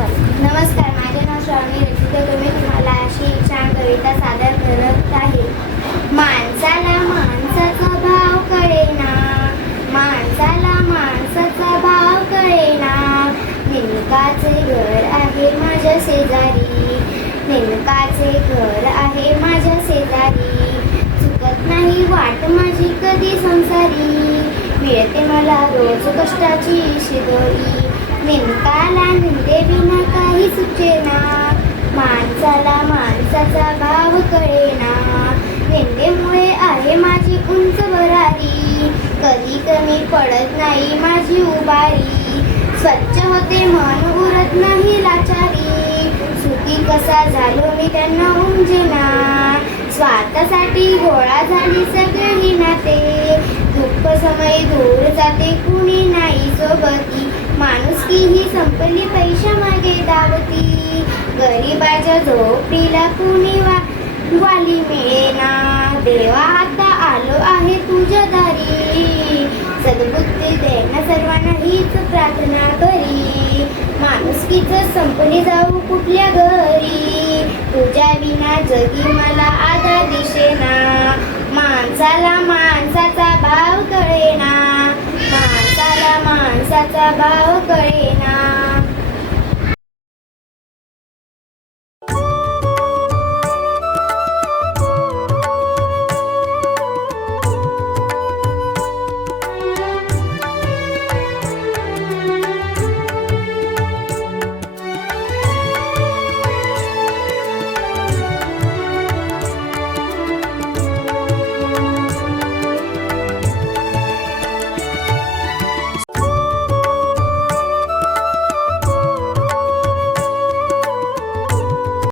नमस्कार, माझे नाव श्रावणी रचिता. मी तुम्हाला अशी छान कविता सादर करत आहे. माणसाला माणसाचा भाव कळेना, माणसाला माणसाचा भाव कळेना. निमकाचे घर आहे माझ्या शेजारी, निमकाचे घर आहे माझ्या शेजारी. चुकत नाही वाट माझी कधी संसारी, मिळते मला रोज कष्टाची शिदोरी. निमकाला निंदे विना काही सुचेना, माणसाला माणसाचा भाव कळेना. निंदेमुळे आहे माझी उंच भरारी, कधी कमी पडत नाही माझी उभारी. स्वच्छ होते मन उरत नाही लाचारी, सुखी कसा झालो मी त्यांना उमजेना. स्वार्थासाठी गोळा झाली सगळी नाते, दुःख समय दूर जाते कुणी नाही सोबती. माणुसकी ही संपली पैशा मागे धावती, गरिबाच्या झोपडीला कुणी वाली मिळेना. देवा आता आलो आहे तुझ्या दारी, सद्बुद्धी देणं सर्वांना हीच प्रार्थना करी. माणुसकीच संपली जाऊ कुठल्या घरी, तुझ्या विना जगी मला आधार दिसेना. माणसाला माणसाचा भाव कळेना, माणसाला माणसाचा भाव कळेना.